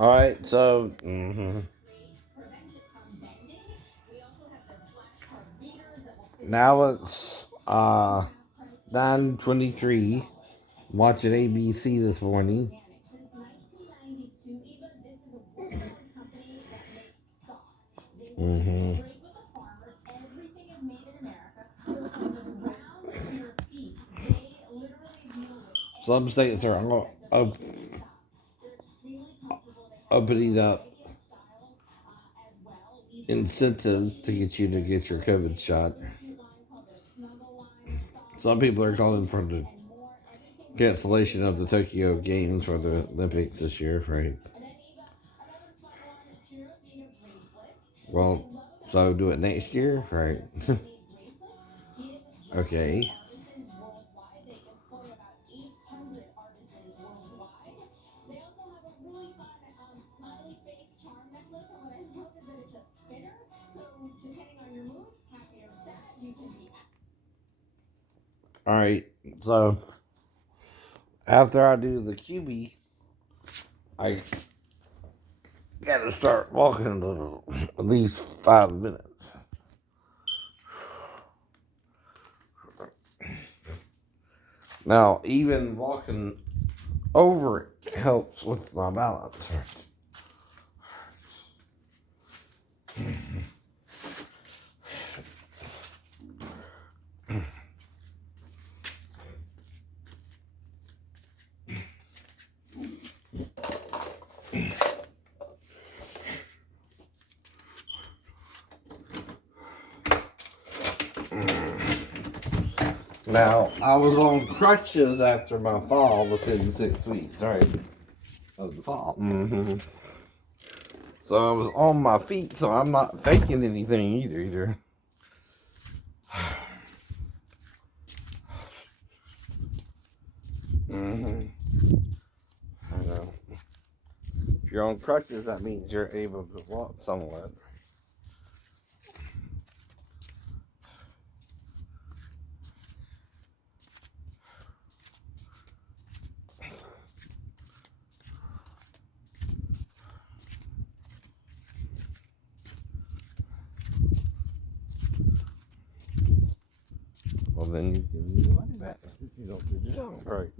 All right, so now it's 9:23. Watching ABC this morning. Mm-hmm. Some states are opening up incentives to get you to get your COVID shot. Some people are calling for the cancellation of the Tokyo Games for the Olympics this year, right? Well, so do it next year, right? Okay. All right. So after I do the QB, I gotta start walking a little, at least 5 minutes. Now, even walking over it helps with my balance. Now, I was on crutches after my fall within 6 weeks, right? Of the fall. Mm-hmm. So I was on my feet, so I'm not faking anything either. Mm-hmm. I know. If you're on crutches, that means you're able to walk somewhat. Well, then you give me the money back if you don't do the job right.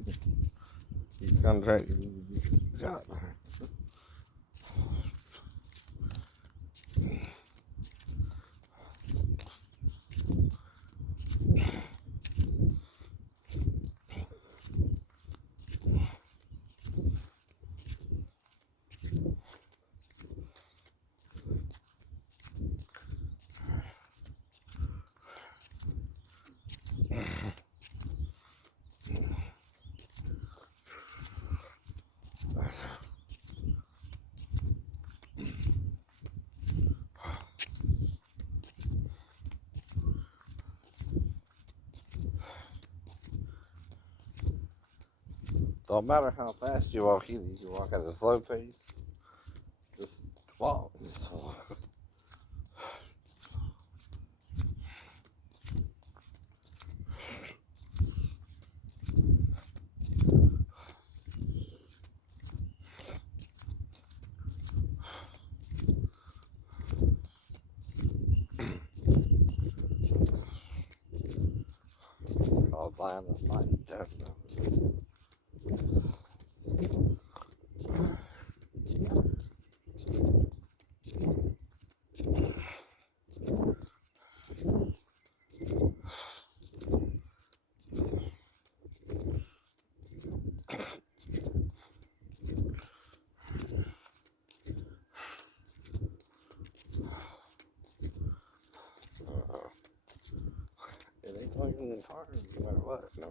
He's contracted you to do the job. Don't matter how fast you walk either. You can walk at a slow pace. Just walk. Called line of sight, definitely. It ain't fucking hard no matter what. No.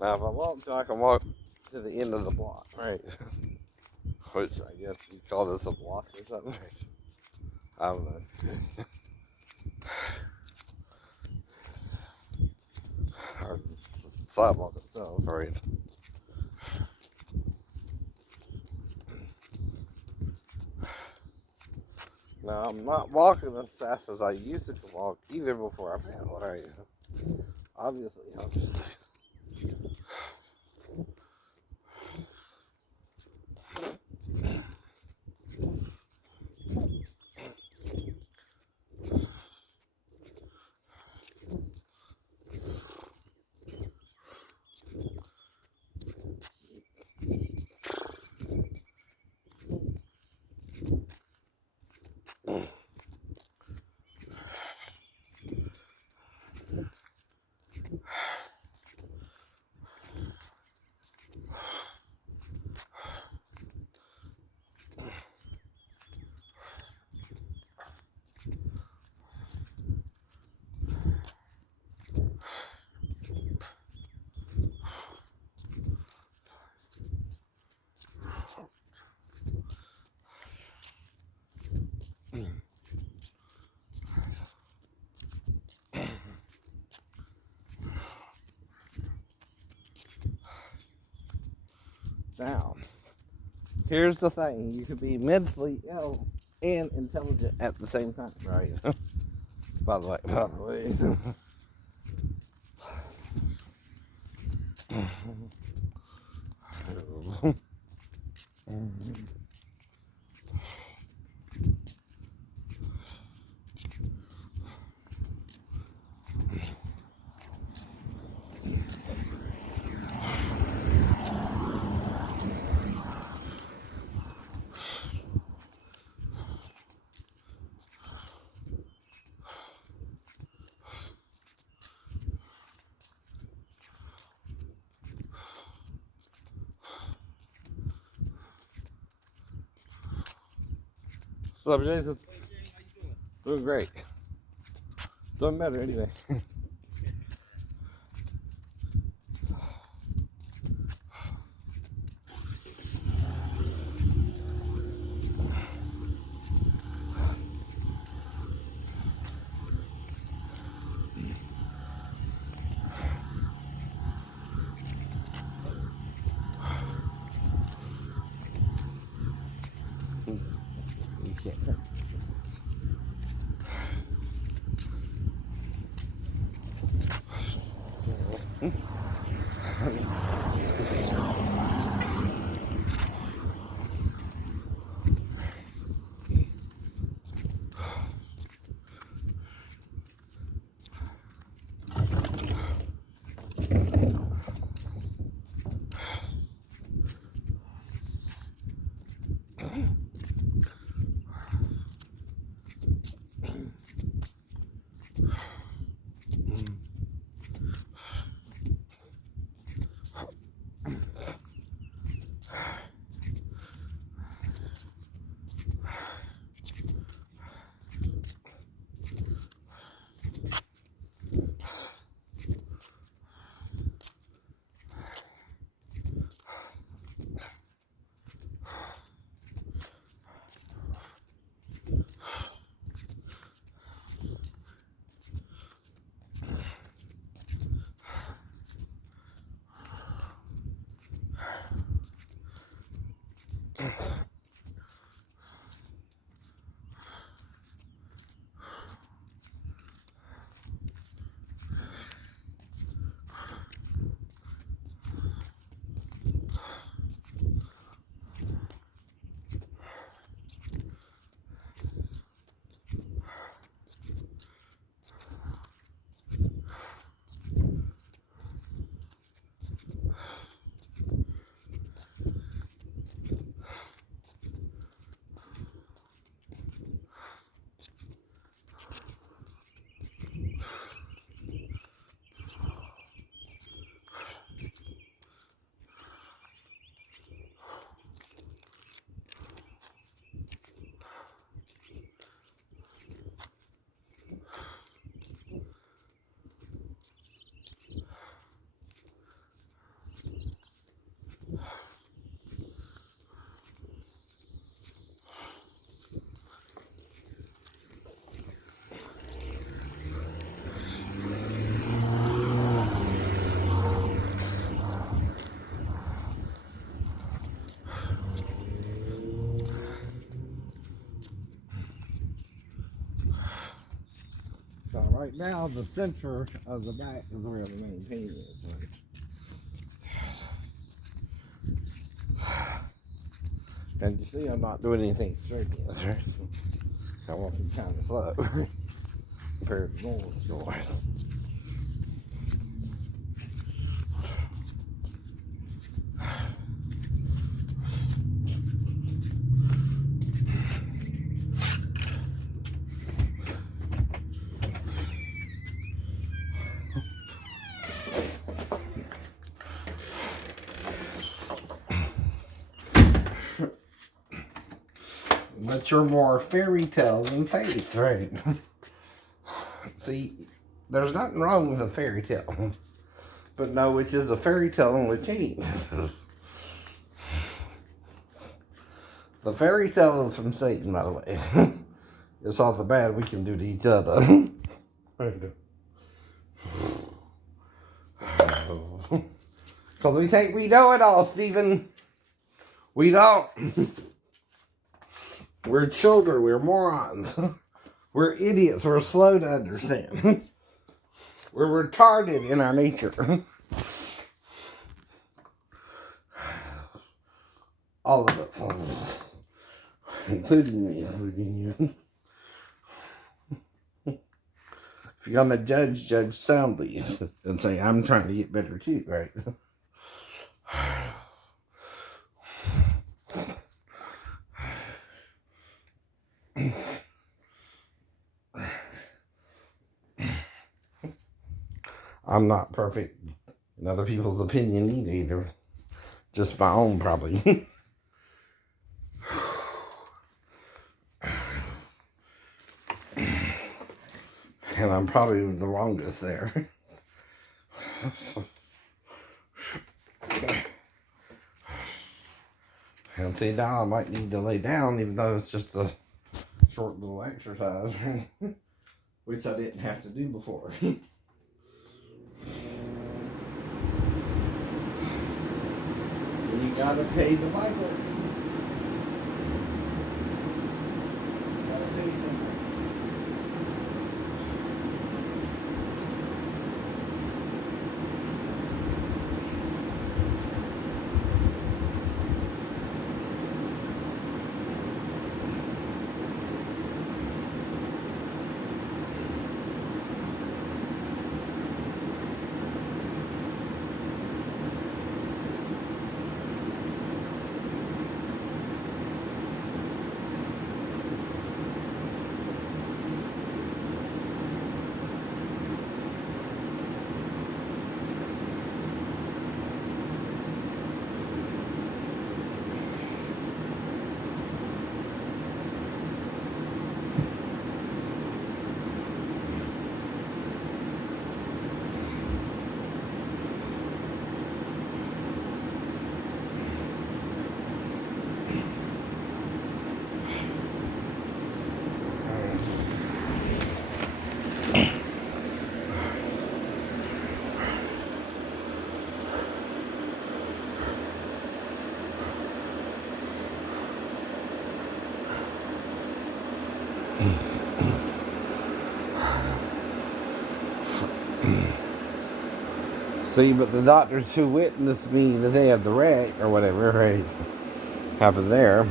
Now, if I want to, I can walk to the end of the block, right? Which I guess you call this a block or something. I don't know. Or the sidewalk itself, right? Now, I'm not walking as fast as I used to walk, even before I fell, right? Obviously, I'm just. Now, here's the thing: you could be mentally ill and intelligent at the same time, right? By the way. What's up, Jason? Doing great. Doing better anyway. right now, the center of the back is where the main pain is. Right? And you see, I'm not doing anything straight yet. Right? I'm walking kind of slow compared to normal going. But you're more fairy tale than faith, right? See, there's nothing wrong with a fairy tale. But no, it is a fairy tale on a chain. The fairy tale is from Satan, by the way. It's all the bad we can do to each other. Because we think we know it all, Stephen. We don't. We're children. We're morons. We're idiots. We're slow to understand. We're retarded in our nature. All of us. Including me. Including you. If you're gonna judge soundly and say, I'm trying to get better too, right? I'm not perfect in other people's opinion either. Just my own, probably. And I'm probably the longest there. And see, now I might need to lay down, even though it's just a short little exercise, which I didn't have to do before. You gotta pay the Bible. Gotta pay something. See, but the doctors who witnessed me the day of the wreck, or whatever, right, happened there,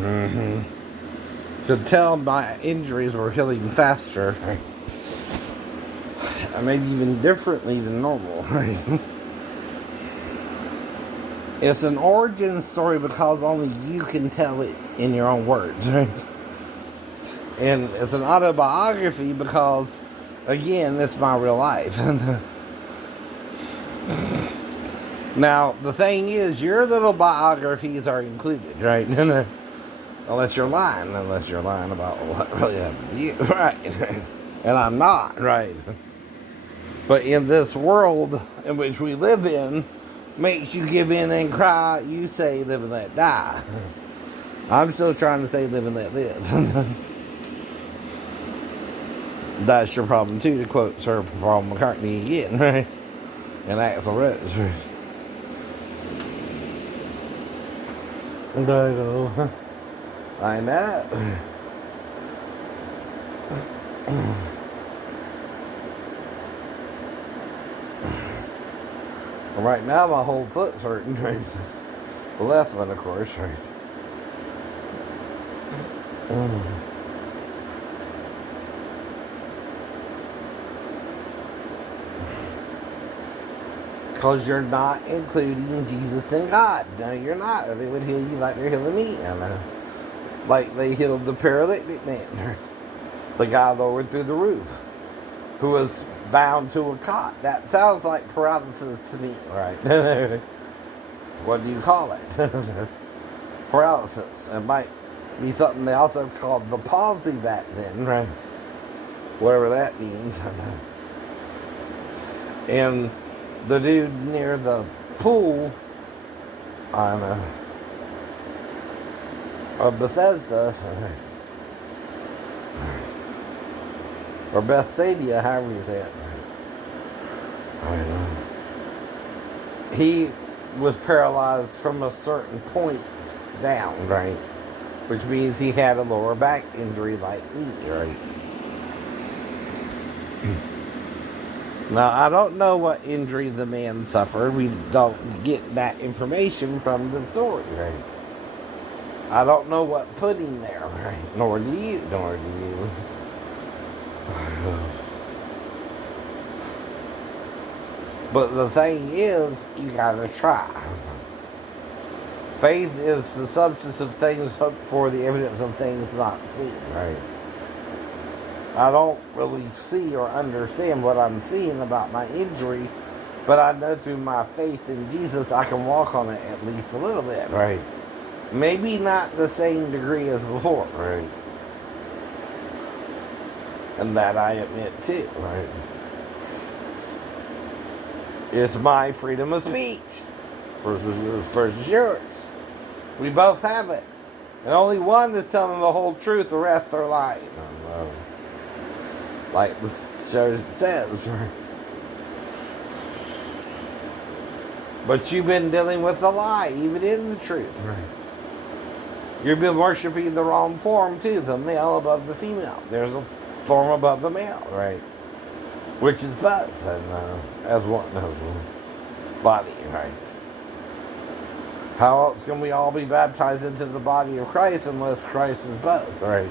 could tell my injuries were healing faster, and maybe even differently than normal, right? It's an origin story because only you can tell it in your own words, right? And it's an autobiography because, again, it's my real life. Now, the thing is, your little biographies are included, right? Unless you're lying about what really happened to you, right? And I'm not, right? But in this world in which we live in, makes you give in and cry, you say live and let die. I'm still trying to say live and let live. That's your problem too, to quote Sir Paul McCartney again, right? And Axl Rose. I know. Right now, my whole foot's hurting. Right? The left one, of course. Right? Because you're not including Jesus and God. No, you're not. Or they would heal you like they're healing me. Like they healed the paralytic man. The guy lowered through the roof. Who was bound to a cot. That sounds like paralysis to me, right? What do you call it? Paralysis. It might be something they also called the palsy back then, right? Whatever that means. And the dude near the pool on of Bethesda, or Bethsaida, however you say it. He was paralyzed from a certain point down, right? Which means he had a lower back injury like me, right? Now, I don't know what injury the man suffered. We don't get that information from the story, right? I don't know what put him there, right? Nor do you. But the thing is, you gotta try. Faith is the substance of things hoped for, the evidence of things not seen, right? I don't really see or understand what I'm seeing about my injury, but I know through my faith in Jesus I can walk on it at least a little bit, right? Maybe not the same degree as before, right? And that I admit too, right? It's my freedom of speech versus yours. We both have it. And only one is telling the whole truth, the rest are lying. Like the show says, right? But you've been dealing with a lie, even in the truth, right? You've been worshiping the wrong form too, the male above the female. There's a form above the male, right? Which is both, and as one body, right? How else can we all be baptized into the body of Christ unless Christ is both, right?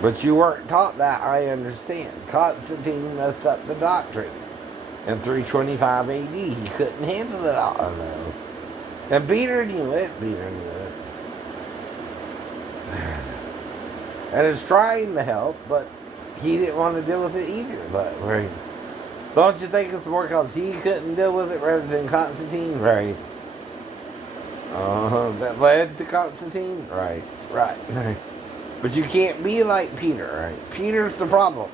But you weren't taught that, I understand. Constantine messed up the doctrine. In 325 AD, he couldn't handle it all. And Peter knew it. And is trying to help, but he didn't want to deal with it either. But, right. Don't you think it's more because he couldn't deal with it rather than Constantine? Right. That led to Constantine? Right. But you can't be like Peter, right? Peter's the problem.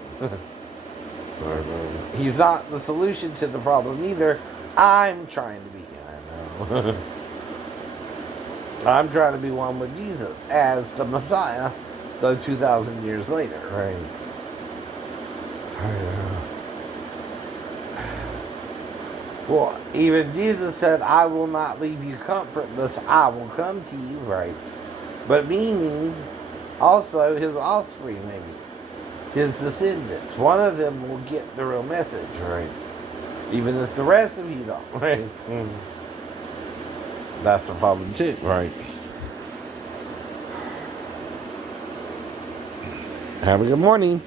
He's not the solution to the problem either. I'm trying to be. I know. I'm trying to be one with Jesus as the Messiah, though 2,000 years later, right? Well, even Jesus said, I will not leave you comfortless, I will come to you, right? But meaning also his offspring, maybe. His descendants. One of them will get the real message, right? Even if the rest of you don't, right? That's the problem too, right? Have a good morning.